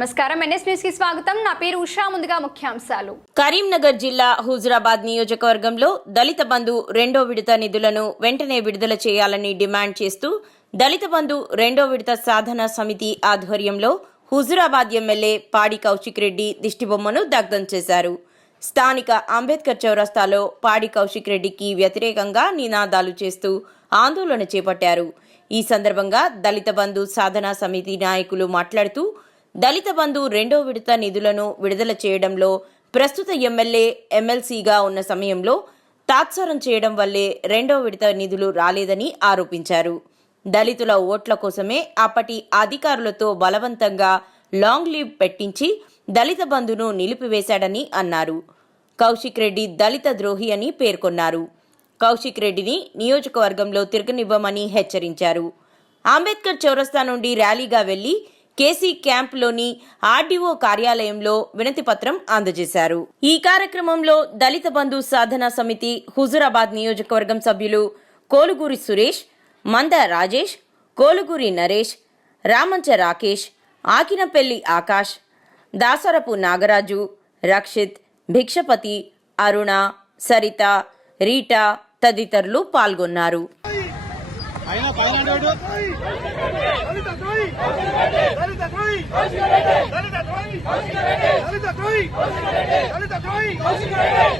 నమస్కారం. ఎన్ఎస్ న్యూస్కి స్వాగతం. నా పేరు ఉషా. ముందుగా ముఖ్యాంశాలు. కరీంనగర్ జిల్లా హుజురాబాద్ నియోజకవర్గంలో దళిత బంధు రెండో విడత నిధులను వెంటనే విడుదల చేయాలని డిమాండ్ చేస్తూ దళిత బంధు రెండో విడత సాధన సమితి ఆధ్వర్యంలో హుజురాబాద్ ఎమ్మెల్యే పాడి కౌశిక్ రెడ్డి దిష్టిబొమ్మను దగ్ధం చేశారు. స్థానిక అంబేద్కర్ చౌరస్తాలో పాడి కౌశిక్ రెడ్డికి వ్యతిరేకంగా నినాదాలు చేస్తూ ఆందోళన చేపట్టారు. ఈ సందర్భంగా దళిత బంధు సాధనా సమితి నాయకులు మాట్లాడుతూ దళిత బంధు రెండో విడత నిధులను విడుదల చేయడంలో ప్రస్తుత ఎమ్మెల్యే ఎమ్మెల్సీగా ఉన్న సమయంలో తాత్సారం చేయడం వల్లే రెండో విడత నిధులు రాలేదని ఆరోపించారు. దళితుల ఓట్ల కోసమే అప్పటి అధికారులతో బలవంతంగా లాంగ్ లీవ్ పెట్టించి దళిత బంధును నిలిపివేశాడని అన్నారు. కౌశిక్ రెడ్డి దళిత ద్రోహి అని పేర్కొన్నారు. కౌశిక్ రెడ్డిని నియోజకవర్గంలో తిరగనివ్వమని హెచ్చరించారు. అంబేద్కర్ చౌరస్తా నుండి ర్యాలీగా వెళ్ళి కేసీ క్యాంప్లోని ఆర్డీఓ కార్యాలయంలో వినతిపత్రం అందజేశారు. ఈ కార్యక్రమంలో దళిత బంధు సాధన సమితి హుజురాబాద్ నియోజకవర్గం సభ్యులు కోలుగూరి సురేష్ మంద రాజేష్ కోలుగూరి నరేష్ రామంచ రాకేష్ ఆకినపెల్లి ఆకాష్ దాసరపు నాగరాజు రక్షిత్ భిక్షపతి అరుణ సరిత రీటా తదితరులు పాల్గొన్నారు. పైన పైన అడవాడు. దళిత ద్రోహి దళిత ద్రోహి దళిత ద్రోహి దళిత ద్రోహి దళిత ద్రోహి దళిత ద్రోహి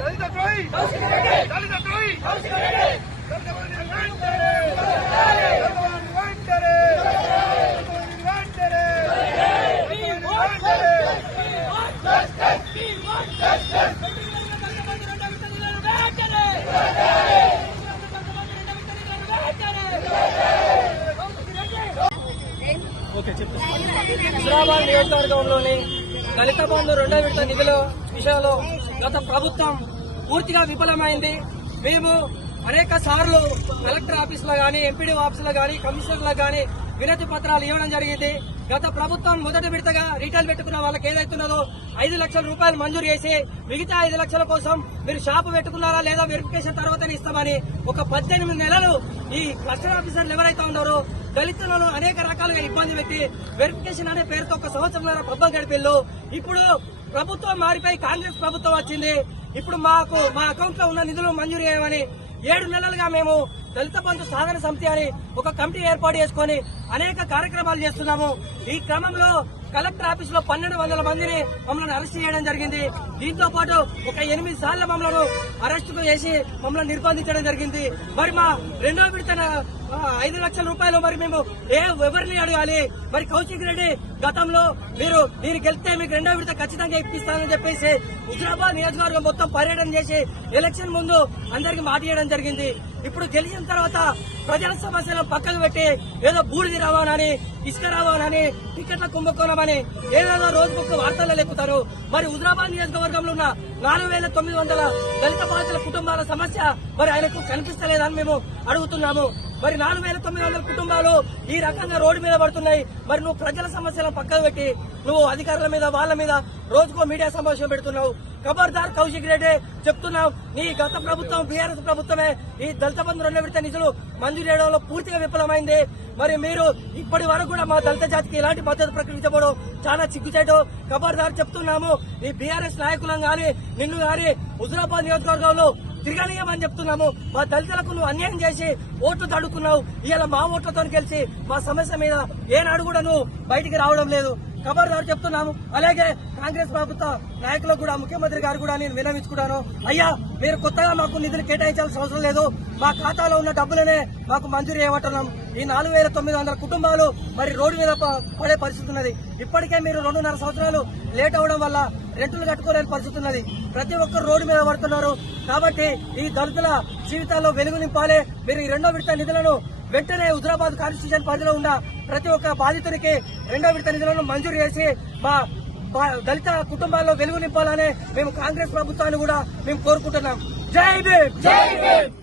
దళిత ద్రోహి దళితవాణి వెంటనే దళితవాణి వెంటనే దళితవాణి వెంటనే దళితవాణి వెంటనే హుజరాబాద్ నియోజకవర్గంలోని దళిత బంధు రెండో విడత నిధుల విషయంలో గత ప్రభుత్వం పూర్తిగా విఫలమైంది. మేము అనేక సార్లు కలెక్టర్ ఆఫీసులో కానీ ఎంపీడీ ఆఫీసులో కానీ కమిషనర్లో కానీ వినతి పత్రాలు ఇవ్వడం జరిగింది. గత ప్రభుత్వం మొదటి విడతగా రిటైల్ పెట్టుకున్న వాళ్ళకి ఏదైతున్నదో ఐదు లక్షల రూపాయలు మంజూరు చేసి మిగతా ఐదు లక్షల కోసం మీరు షాపు పెట్టుకున్నారా లేదా వెరిఫికేషన్ తర్వాతనే ఇస్తామని ఒక పద్దెనిమిది నెలలు ఈ క్లస్టర్ ఆఫీసర్లు ఎవరైతే ఉన్నారో దళితులను అనేక రకాలుగా ఇబ్బంది పెట్టి వెరిఫికేషన్ అనే పేరుతో ఒక సంవత్సరం పబ్బం గడిపిల్లు ఇప్పుడు ప్రభుత్వం మారిపోయి కాంగ్రెస్ ప్రభుత్వం వచ్చింది. ఇప్పుడు మాకు మా అకౌంట్లో ఉన్న నిధులు మంజూరు చేయమని ఏడు నెలలుగా మేము దళిత బంధు సాధన సమితి అని ఒక కమిటీ ఏర్పాటు చేసుకుని అనేక కార్యక్రమాలు చేస్తున్నాము. ఈ క్రమంలో కలెక్టర్ ఆఫీస్లో పన్నెండు వందల మందిని మమ్మల్ని అరెస్ట్ చేయడం జరిగింది. దీంతో పాటు ఒక ఎనిమిది సార్లు మమ్మల్ని అరెస్ట్ చేసి మమ్మల్ని నిర్బంధించడం జరిగింది. మరి మా రెండో విడత ఐదు లక్షల రూపాయలు మరి మేము ఏ ఎవరిని అడగాలి? మరి కౌశిక్ రెడ్డి గతంలో మీరు మీరు గెలిస్తే మీకు రెండో విడత ఖచ్చితంగా ఇప్పిస్తానని చెప్పేసి హుజరాబాద్ నియోజకవర్గం మొత్తం పర్యటన చేసి ఎలక్షన్ ముందు అందరికి మాట ఇవ్వడం జరిగింది. ఇప్పుడు గెలిచిన తర్వాత ప్రజల సమస్యలను పక్కకు పెట్టి ఏదో బూడిది రావాలని ఇసుక రావాలని టికెట్ల కుంభకోణమని ఏదేదో రోజుకొక వార్తల్లో లేపుతారు మరి హుజరాబాద్ నియోజకవర్గంలో ఉన్న నాలుగు వేల తొమ్మిది వందల దళిత బాధితుల కుటుంబాల సమస్య మరి ఆయనకు కనిపిస్తలేదని మేము అడుగుతున్నాము. మరి నాలుగు వేల తొమ్మిది వందల కుటుంబాలు ఈ రకంగా రోడ్డు మీద పడుతున్నాయి. మరి నువ్వు ప్రజల సమస్యలను పక్కకు పెట్టి నువ్వు అధికారుల మీద వాళ్ళ మీద రోజుకో మీడియా సమావేశం పెడుతున్నావు. ఖబర్దార్ కౌశిక్ రెడ్డి చెప్తున్నావు నీ గత ప్రభుత్వం బీఆర్ఎస్ ప్రభుత్వమే ఈ దళిత బంధు రెండు విడత నిధులు మంజూరు చేయడంలో పూర్తిగా విఫలమైంది. మరి మీరు ఇప్పటి వరకు కూడా మా దళిత జాతికి ఎలాంటి మద్దతు ప్రకటించబడడం చాలా చిగ్గుచేటు ఖబర్దార్ చెప్తున్నాము. ఈ బీఆర్ఎస్ నాయకులను గాని నిన్ను గాని హుజరాబాద్ నియోజకవర్గంలో తిరగనీయమని చెప్తున్నాము. మా దళితులకు నువ్వు అన్యాయం చేసి ఓట్లు తడుకున్నావు ఇవాళ మా ఓట్లతో గెలిచి మా సమస్య మీద ఏనాడు కూడా నువ్వు బయటికి రావడం లేదు. ఖబర్దారు చెప్తున్నాము. అలాగే కాంగ్రెస్ ప్రభుత్వ నాయకులకు కూడా ముఖ్యమంత్రి గారు కూడా నేను వినవించుకున్నాను అయ్యా మీరు కొత్తగా మాకు నిధులు కేటాయించాల్సిన అవసరం లేదు. మా ఖాతాలో ఉన్న డబ్బులనే మాకు మంజూరు చేయమంటున్నాం ఈ నాలుగు వేల తొమ్మిది వందల కుటుంబాలు మరి రోడ్డు మీద పడే పరిస్థితి ఉన్నది. ఇప్పటికే మీరు రెండున్నర సంవత్సరాలు లేట్ అవడం వల్ల రెంటులు కట్టుకోలేని పరిస్థితి ఉన్నది. ప్రతి ఒక్కరు రోడ్డు మీద పడుతున్నారు. కాబట్టి ఈ దళితుల జీవితాల్లో వెలుగు నింపాలి. మీరు ఈ రెండో విడత నిధులను వెంటనే హుజరాబాద్ కాన్స్టిట్యూషన్ పరిధిలో ఉన్న ప్రతి ఒక్క బాధితునికి రెండో విడత నిధులను మంజూరు చేసి మా బా- దళిత కుటుంబాల్లో వెలుగు నింపాలని మేము కాంగ్రెస్ ప్రభుత్వాన్ని కూడా మేము కోరుకుంటున్నాం. జై భీమ్! జై భీమ్!